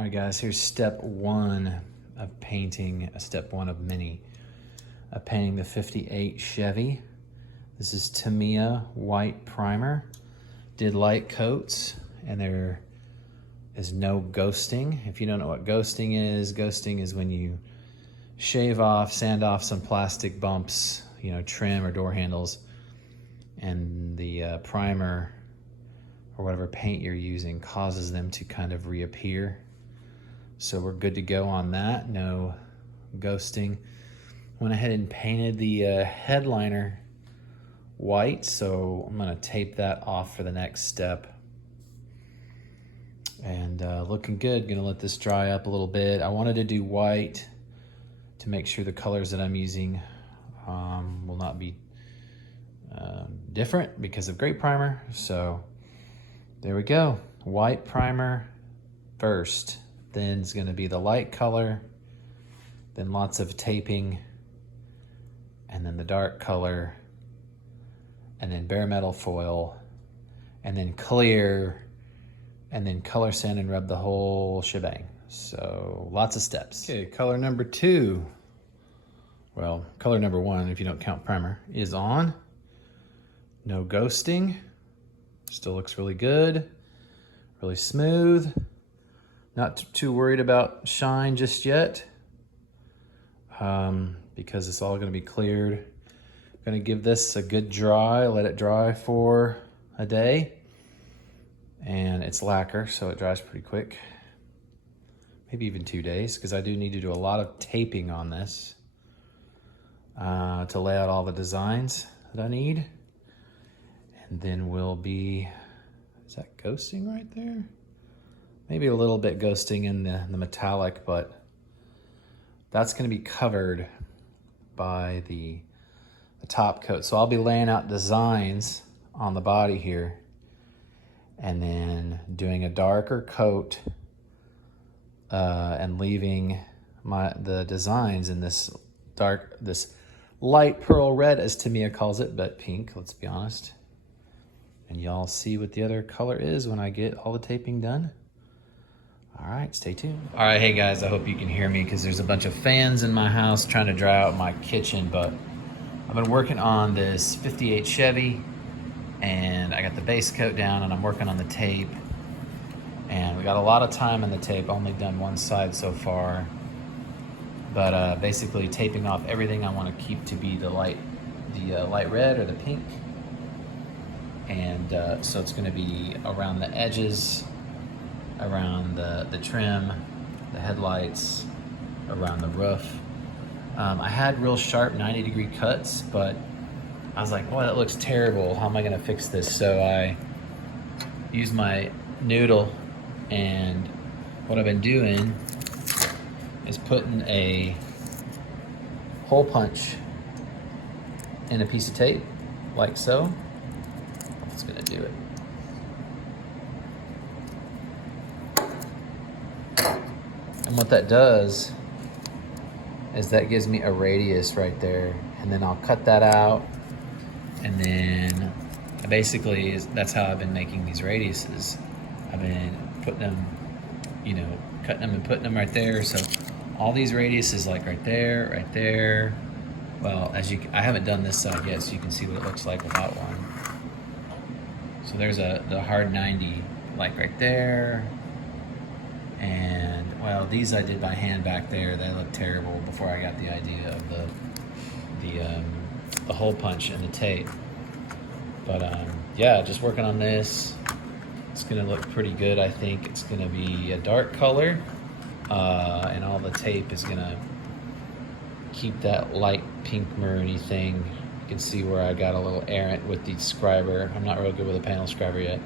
All right, guys, here's step one of painting, step one of many, painting the 58 Chevy. This is Tamiya white primer. Did light coats, and there is no ghosting. If you don't know what ghosting is when you shave off, sand off some plastic bumps, you know, trim or door handles, and the primer or whatever paint you're using causes them to kind of reappear. So we're good to go on that, no ghosting. Went ahead and painted the headliner white, so I'm gonna tape that off for the next step. And looking good, gonna let this dry up a little bit. I wanted to do white to make sure the colors that I'm using will not be different because of great primer. So there we go, white primer first. Then it's gonna be the light color, then lots of taping, and then the dark color, and then bare metal foil, and then clear, and then color sand and rub the whole shebang. So lots of steps. Okay, color number two. Well, color number one, if you don't count primer, is on. No ghosting. Still looks really good, really smooth. Not too worried about shine just yet because it's all gonna be cleared. I'm gonna give this a good dry, let it dry for a day. And it's lacquer, so it dries pretty quick. Maybe even 2 days, because I do need to do a lot of taping on this to lay out all the designs that I need. And then we'll be, is that ghosting right there? Maybe a little bit ghosting in the metallic, but that's gonna be covered by the top coat. So I'll be laying out designs on the body here and then doing a darker coat and leaving the designs in this light pearl red, as Tamiya calls it, but pink, let's be honest. And y'all see what the other color is when I get all the taping done. All right, stay tuned. All right, hey guys, I hope you can hear me because there's a bunch of fans in my house trying to dry out my kitchen, but I've been working on this 58 Chevy and I got the base coat down and I'm working on the tape. And we got a lot of time in the tape, only done one side so far. But basically taping off everything I want to keep to be the light red or the pink. And so it's gonna be around the edges, around the trim, the headlights, around the roof. I had real sharp 90-degree cuts, but I was like, boy, that looks terrible. How am I gonna fix this? So I used my noodle, and what I've been doing is putting a hole punch in a piece of tape, like so. It's gonna do it. And what that does is that gives me a radius right there, and then I'll cut that out, and then basically that's how I've been making these radiuses. I've been putting them, you know, cutting them and putting them right there. So all these radiuses, like right there. Well, I haven't done this side yet, so you can see what it looks like without one. So there's the hard 90, like right there. And well, these I did by hand back there. They look terrible before I got the idea of the hole punch and the tape. But yeah, just working on this. It's gonna look pretty good. I think it's gonna be a dark color, and all the tape is gonna keep that light pink maroony thing. You can see where I got a little errant with the scriber. I'm not real good with a panel scriber yet.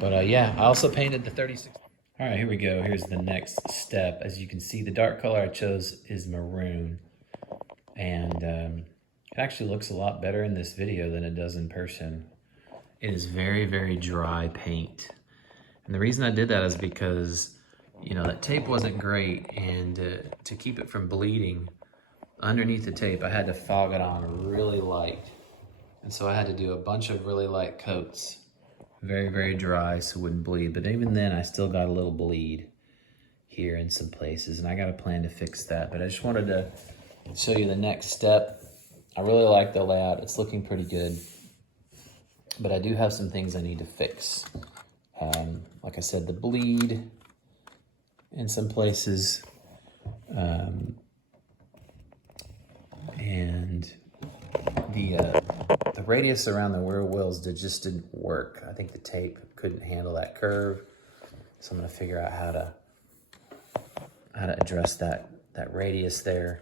But yeah, I also painted the 36. All right, here we go. Here's the next step. As you can see, the dark color I chose is maroon. And it actually looks a lot better in this video than it does in person. It is very, very dry paint. And the reason I did that is because, you know, that tape wasn't great. And to keep it from bleeding, underneath the tape, I had to fog it on really light. And so I had to do a bunch of really light coats. Very, very dry so it wouldn't bleed. But even then, I still got a little bleed. here in some places, and I got a plan to fix that. But I just wanted to show you the next step. I really like the layout. It's looking pretty good, but I do have some things I need to fix. Like I said, the bleed in some places, and the radius around the rear wheels just didn't work. I think the tape couldn't handle that curve, so I'm gonna figure out how to address that radius there.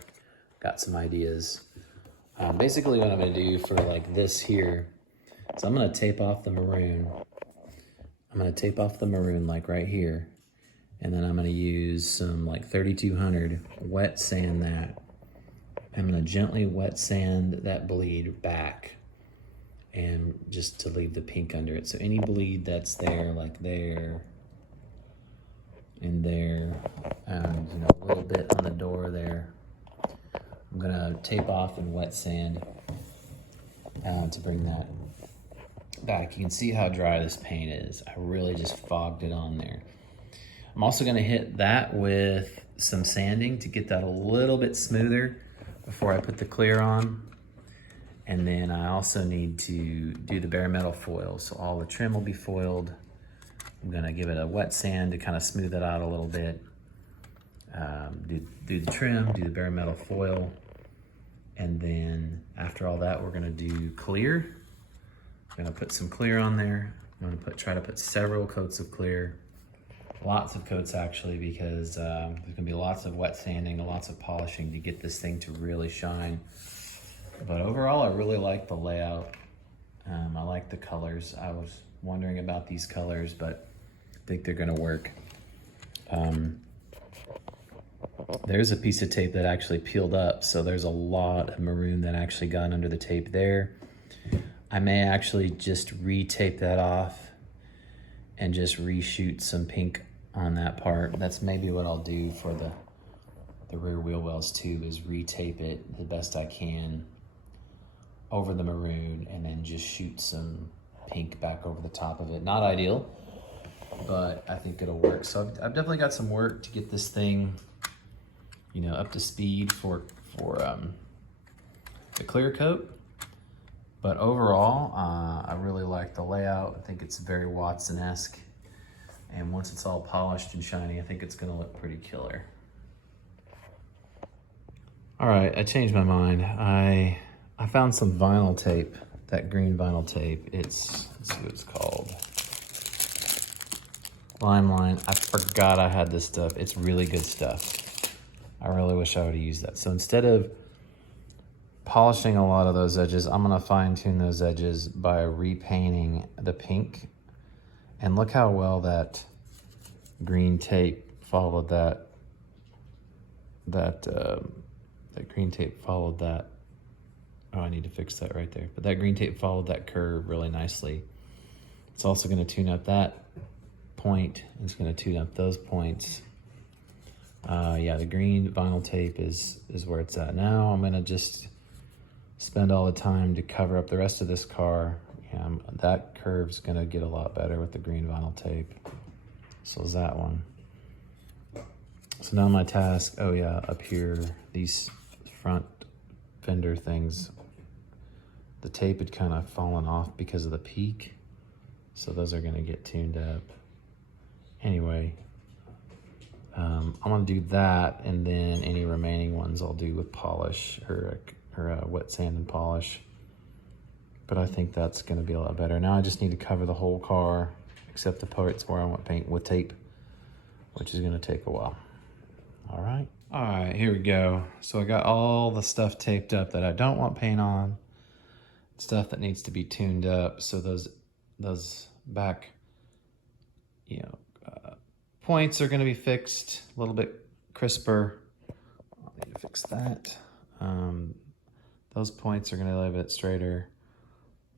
Got some ideas. Basically what I'm gonna do for like this here, so I'm gonna tape off the maroon. I'm gonna tape off the maroon like right here, and then I'm gonna use some like 3200, wet sand that. I'm gonna gently wet sand that bleed back, and just to leave the pink under it. So any bleed that's there, like there, and there, and you know, a little bit on the door there, I'm gonna tape off and wet sand to bring that back. You can see how dry this paint is. I really just fogged it on there. I'm also gonna hit that with some sanding to get that a little bit smoother before I put the clear on. And then I also need to do the bare metal foil. So all the trim will be foiled. I'm gonna give it a wet sand to kind of smooth it out a little bit. Do the trim, do the bare metal foil. And then after all that, we're gonna do clear. I'm gonna put some clear on there. I'm gonna try to put several coats of clear. Lots of coats actually, because there's gonna be lots of wet sanding and lots of polishing to get this thing to really shine. But overall, I really like the layout. I like the colors. I was wondering about these colors, but I think they're gonna work. There's a piece of tape that actually peeled up, so there's a lot of maroon that actually got under the tape there. I may actually just re-tape that off and just reshoot some pink on that part. That's maybe what I'll do for the rear wheel wells too, is re-tape it the best I can over the maroon and then just shoot some pink back over the top of it. Not ideal, but I think it'll work. So I've definitely got some work to get this thing, you know, up to speed for the clear coat. But overall, I really like the layout. I think it's very Watson-esque. And once it's all polished and shiny, I think it's gonna look pretty killer. All right, I changed my mind. I found some vinyl tape, that green vinyl tape. Let's see what it's called. Limeline. I forgot I had this stuff. It's really good stuff. I really wish I would have used that. So instead of polishing a lot of those edges, I'm gonna fine tune those edges by repainting the pink. And look how well that green tape followed that green tape followed that. Oh, I need to fix that right there. But that green tape followed that curve really nicely. It's also gonna tune up that point. It's gonna tune up those points. Yeah, the green vinyl tape is where it's at now. I'm gonna just spend all the time to cover up the rest of this car. Yeah, that curve's gonna get a lot better with the green vinyl tape. So is that one. So now my task, oh yeah, up here, these front fender things, the tape had kind of fallen off because of the peak. So those are gonna get tuned up. Anyway, I'm gonna do that, and then any remaining ones I'll do with polish or wet sand and polish. But I think that's gonna be a lot better. Now I just need to cover the whole car, except the parts where I want paint with tape, which is gonna take a while. All right, here we go. So I got all the stuff taped up that I don't want paint on, stuff that needs to be tuned up. So those back, points are gonna be fixed a little bit crisper. I'll need to fix that. Those points are gonna be a little bit straighter.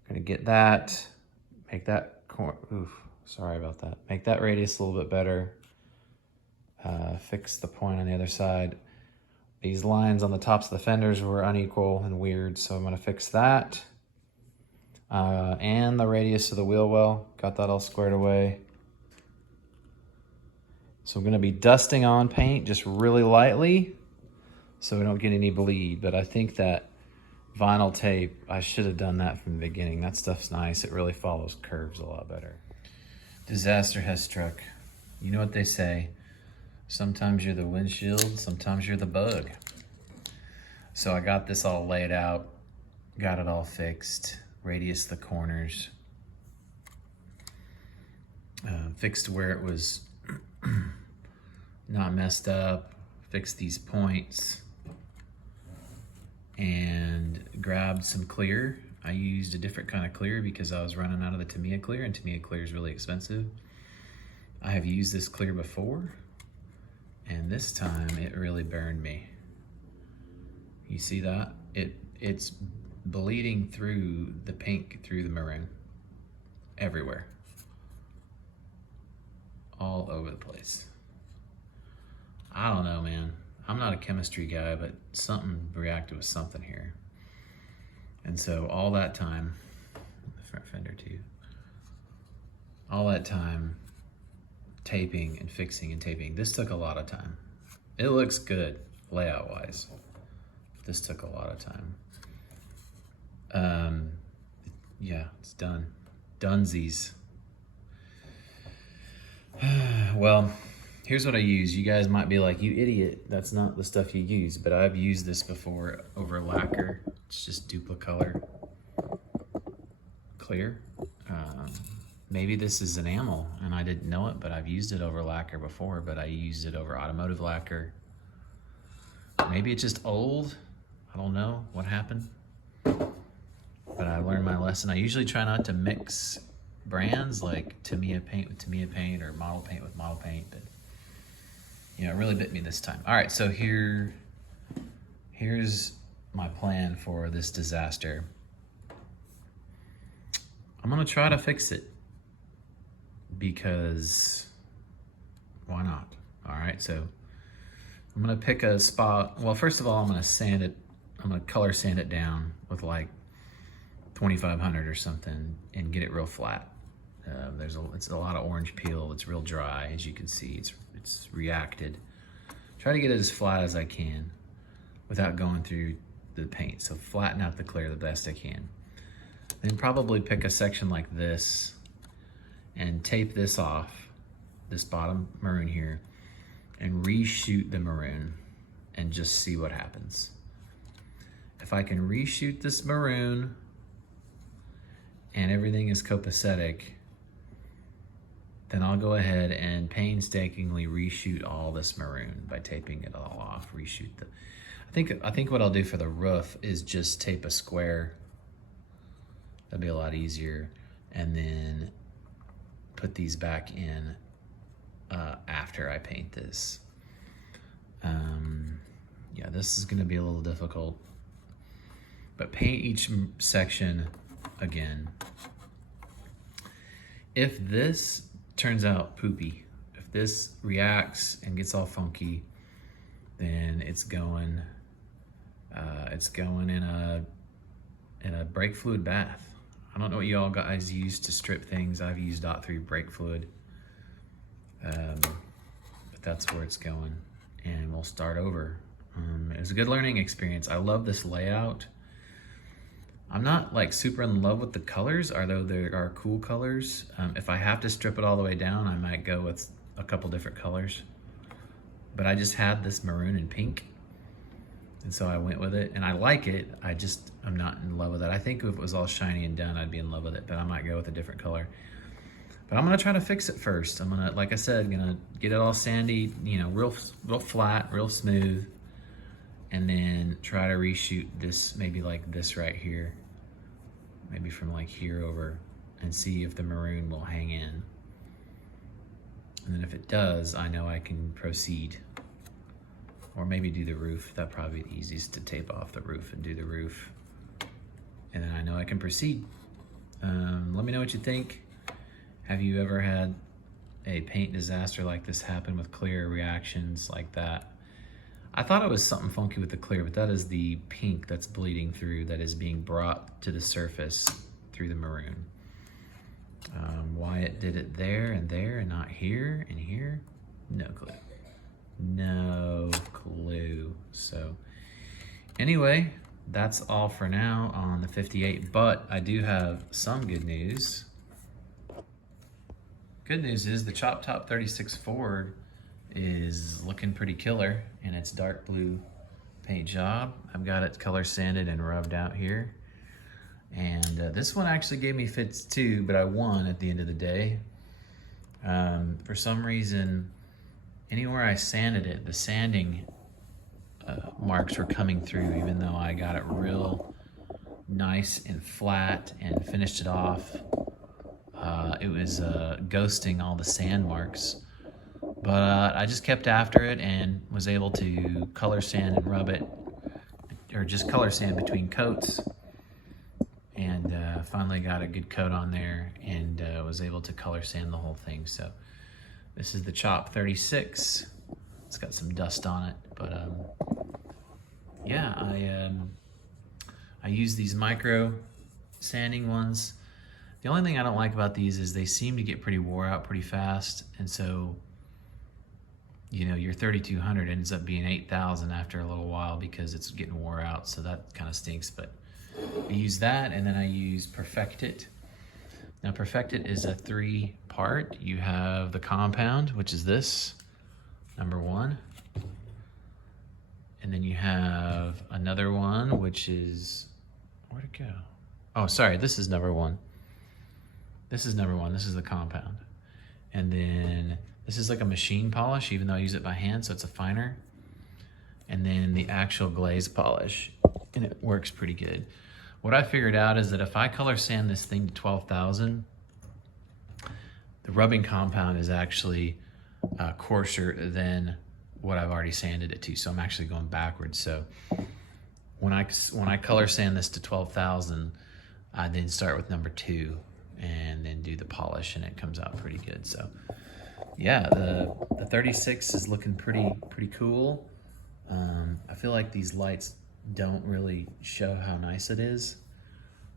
Gonna get that, make that sorry about that. Make that radius a little bit better. Fix the point on the other side. These lines on the tops of the fenders were unequal and weird, so I'm gonna fix that. And the radius of the wheel well, got that all squared away. So we're gonna be dusting on paint just really lightly so we don't get any bleed. But I think that vinyl tape, I should have done that from the beginning. That stuff's nice. It really follows curves a lot better. Disaster has struck. You know what they say, sometimes you're the windshield, sometimes you're the bug. So I got this all laid out, got it all fixed, radius the corners, fixed where it was not messed up, fixed these points, and grabbed some clear. I used a different kind of clear because I was running out of the Tamiya clear, and Tamiya clear is really expensive. I have used this clear before, and this time it really burned me. You see that? It's bleeding through the pink, through the maroon, everywhere, all over the place. I don't know, man. I'm not a chemistry guy, but something reacted with something here. And so all that time, the front fender too, all that time taping and fixing and taping, this took a lot of time. It looks good layout wise. This took a lot of time. Yeah, it's done. Dunsies. Well, here's what I use. You guys might be like, you idiot, that's not the stuff you use, but I've used this before over lacquer. It's just Duplicolor clear. Maybe this is enamel and I didn't know it, but I've used it over lacquer before, but I used it over automotive lacquer. Maybe it's just old. I don't know what happened, but I learned my lesson. I usually try not to mix brands like Tamiya paint with Tamiya paint or model paint with model paint, but you know, it really bit me this time. All right, so here's my plan for this disaster. I'm gonna try to fix it because why not? All right, so I'm gonna pick a spot. Well, first of all, I'm gonna sand it. I'm gonna color sand it down with like 2500 or something and get it real flat. It's a lot of orange peel. It's real dry, as you can see. It's reacted. Try to get it as flat as I can without going through the paint. So flatten out the clear the best I can. Then probably pick a section like this and tape this off, this bottom maroon here, and reshoot the maroon and just see what happens. If I can reshoot this maroon and everything is copacetic, then I'll go ahead and painstakingly reshoot all this maroon by taping it all off, reshoot the, I think what I'll do for the roof is just tape a square. That'd be a lot easier. And then put these back in after I paint this. Yeah, this is gonna be a little difficult, but paint each section again. If this turns out poopy, if this reacts and gets all funky, then it's going in a brake fluid bath. I don't know what you all guys use to strip things. I've used .3 brake fluid, but that's where it's going, and we'll start over. It was a good learning experience. I love this layout. I'm not like super in love with the colors, although there are cool colors. If I have to strip it all the way down, I might go with a couple different colors. But I just had this maroon and pink, and so I went with it, and I like it. I'm not in love with it. I think if it was all shiny and done, I'd be in love with it, but I might go with a different color. But I'm gonna try to fix it first. I'm gonna, like I said, gonna get it all sandy, you know, real flat, real smooth, and then try to reshoot this, maybe like this right here, maybe from like here over, and see if the maroon will hang in. And then if it does, I know I can proceed. Or maybe do the roof. That'd probably be the easiest, to tape off the roof and do the roof. And then I know I can proceed. Let me know what you think. Have you ever had a paint disaster like this happen with clear reactions like that? I thought it was something funky with the clear, but that is the pink that's bleeding through, that is being brought to the surface through the maroon. Why it did it there and not here and here, no No clue. No clue. So anyway, that's all for now on the 58, but I do have some good news. Good news is the Chop Top 36 Ford is looking pretty killer in its dark blue paint job. I've got it color sanded and rubbed out here. And this one actually gave me fits too, but I won at the end of the day. For some reason, anywhere I sanded it, the sanding marks were coming through, even though I got it real nice and flat and finished it off. It was ghosting all the sand marks. But I just kept after it and was able to color sand and rub it, or just color sand between coats. And finally got a good coat on there and was able to color sand the whole thing. So this is the Chop 36. It's got some dust on it, but yeah, I use these micro sanding ones. The only thing I don't like about these is they seem to get pretty wore out pretty fast, and so you know your 3200 ends up being 8,000 after a little while because it's getting wore out. So that kind of stinks. But I use that, and then I use Perfect It. Now Perfect It is a 3-part. You have the compound, which is this, number 1. And then you have another one, which is, where'd it go? Oh, sorry, this is number 1. This is number 1, this is the compound. And then this is like a machine polish, even though I use it by hand, so it's a finer. And then the actual glaze polish, and it works pretty good. What I figured out is that if I color sand this thing to 12,000, the rubbing compound is actually coarser than what I've already sanded it to. So I'm actually going backwards. So when I color sand this to 12,000, I then start with number 2 and then do the polish, and it comes out pretty good. So yeah, the 36 is looking pretty cool. I feel like these lights don't really show how nice it is,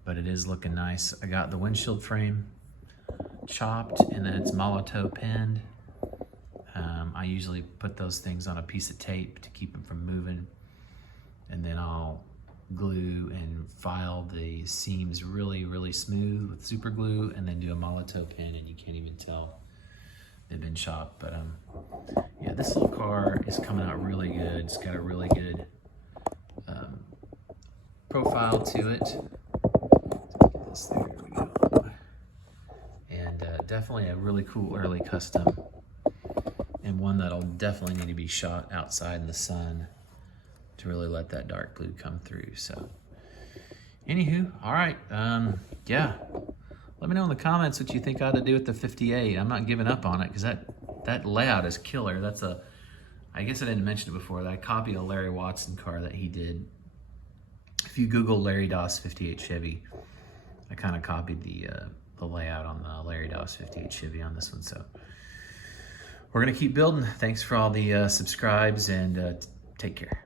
but it is looking nice. I got the windshield frame chopped, and then it's Molotow pinned. I usually put those things on a piece of tape to keep them from moving, and then I'll glue and file the seams really smooth with super glue, and then do a Molotow pin, and you can't even tell they've been chopped. But yeah, this little car is coming out really good. It's got a really good profile to it. Let's get this there, we go. And definitely a really cool early custom, and one that'll definitely need to be shot outside in the sun to really let that dark blue come through. So anywho, all right, yeah, let me know in the comments what you think I ought to do with the 58. I'm not giving up on it, because that layout is killer. That's I guess I didn't mention it before, that I copied a Larry Watson car that he did. If you Google Larry Doss 58 Chevy, I kind of copied the layout on the Larry Doss 58 Chevy on this one. So we're gonna keep building. Thanks for all the subscribes, and take care.